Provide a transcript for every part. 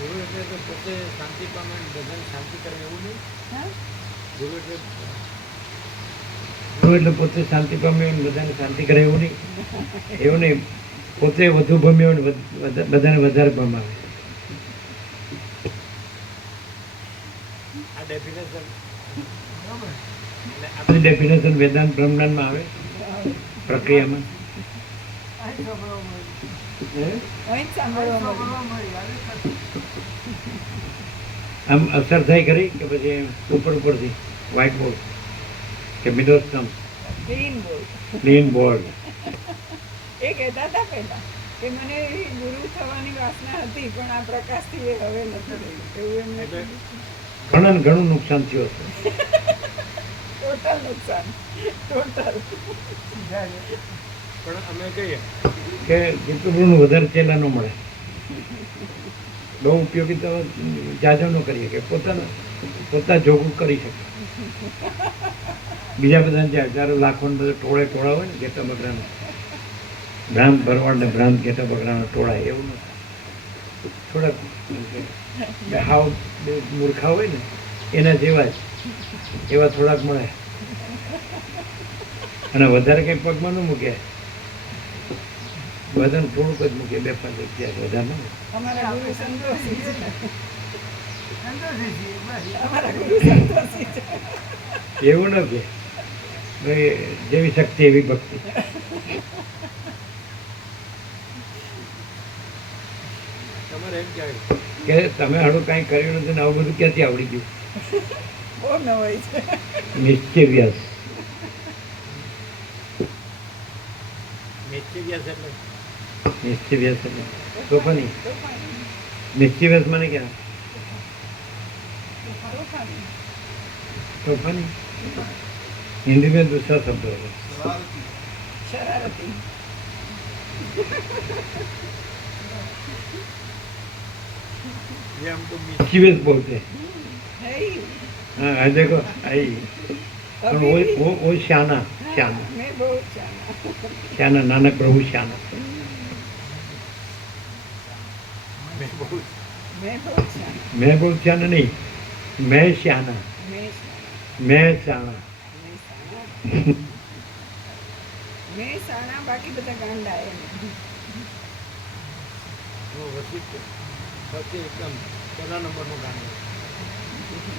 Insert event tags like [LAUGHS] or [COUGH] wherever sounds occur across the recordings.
ગુરુ એટલે તો પોતે શાંતિ પામે બધાને શાંતિ કરે એવું નહીં. ગુરુ એટલે ગુરુ એટલે પોતે શાંતિ પામે અને બધાને શાંતિ કરે એવું નહીં. એવું નહીં. પોતે વધુ ભમ્યો અને બધાને વધારે ભમાવે આ ડેફિનેશન બરાબર. એટલે આ બધી ડેફિનેશન વેદાંત બ્રહ્માંડમાં આવે. પ્રક્રિયામાં. સાંભળવા આમ અસર થઈ ખરી કે પછી ઉપર ઉપરથી વ્હાઇટ બોર્ડ કે મિડોસ્ટમ ગ્રીન બોર્ડ ક્લીન બોર્ડ એ કહેતા હતા પહેલા કે મને એવી ગુરુ થવાની વાસના હતી પણ આ પ્રકાશથી એ હવે નથી રહ્યું. એવું એમને ઘણા ઘણું નુકસાન થયું હતું ટોટલ [LAUGHS] નુકસાન. ટોટલ પણ અમે કહીએ કે જેટલું વધારે ચેલા ન મળે. બહુ ઉપયોગી તો જાજો ન કરીએ કે પોતાના પોતા જોગું કરી શકે. બીજા બધા જે હજારો લાખો બધા ટોળે ટોળા હોય ને ઘેટા બકરાના ભ્રામ ભરવાડ ને ભ્રામ ઘેટા બકરાના ટોળા એવું ન થોડાક હાવ મૂર્ખા હોય ને, એના જેવા જ, એવા થોડાક મળે. અને વધારે કંઈ પગમાં ન મૂકે. બધાને થોડુંક જ મૂકે બે પાંચ રૂપિયા વધારે એવું નથી જેવી શક્તિ એવી ભક્તિ. તમારે એમ કહેવાય કે તમે હડું કાંઈ કર્યું નથી ને આવું બધું ક્યાંથી આવડી ગયું? બહુ નવાઈ છે. નિશ્ચય વ્યાસ નિશ્ચિવ્યાસ નિશ્ચય વ્યાસ એટલે? मिस्chiवियस तोफानी माने क्या? हिंदी में दूसरा शब्द होगा। शरारती ये बोलते हैं। हाँ देखो आई। वो वो वो श्याना श्याना श्याना नानक प्रभु श्याना મહેબૂબ શ્યાના નહીં. મેં શ્યાના મેં શાણા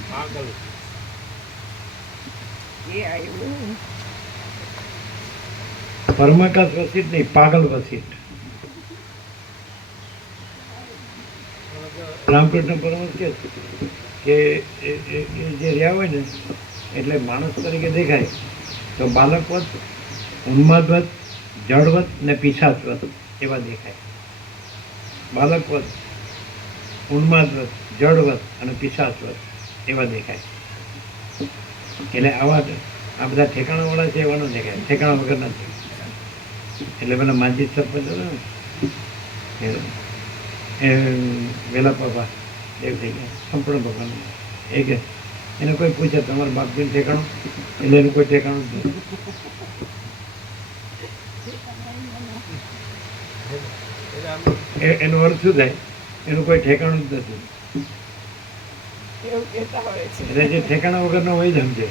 પાગલ એ આવ્યું પરમાકાશ વસીટ નહીં પાગલ વસીટ રામકૃષ્ણ પરમહંસ કે કે એ જે રહ્યા હોય ને, એટલે માણસ તરીકે દેખાય. તો બાલકવત, ઉન્માદવત જળવત ને પિશાચવત એવા દેખાય. બાલકવત, ઉન્માદવત જળવત અને પિશાચવત એવા દેખાય. એટલે આવા આ બધા ઠેકાણાવાળા છે એવા દેખાય. ઠેકાણા વગર નથી. એટલે પેલા માનજીત સરપંચ ને. એ- વેલા બાબા એવું થઈ ગયા. સંપૂર્ણ ભગવાન. એ કે એને કોઈ પૂછે તમારા બાપજીનું ઠેકાણું? એટલે એનું કોઈ ઠેકાણું જ નથી. એ- એનો અર્થ શું થાય? એનું કોઈ ઠેકાણું જ નથી. એટલે જે ઠેકાણા વગરનો હોય જ સમજે.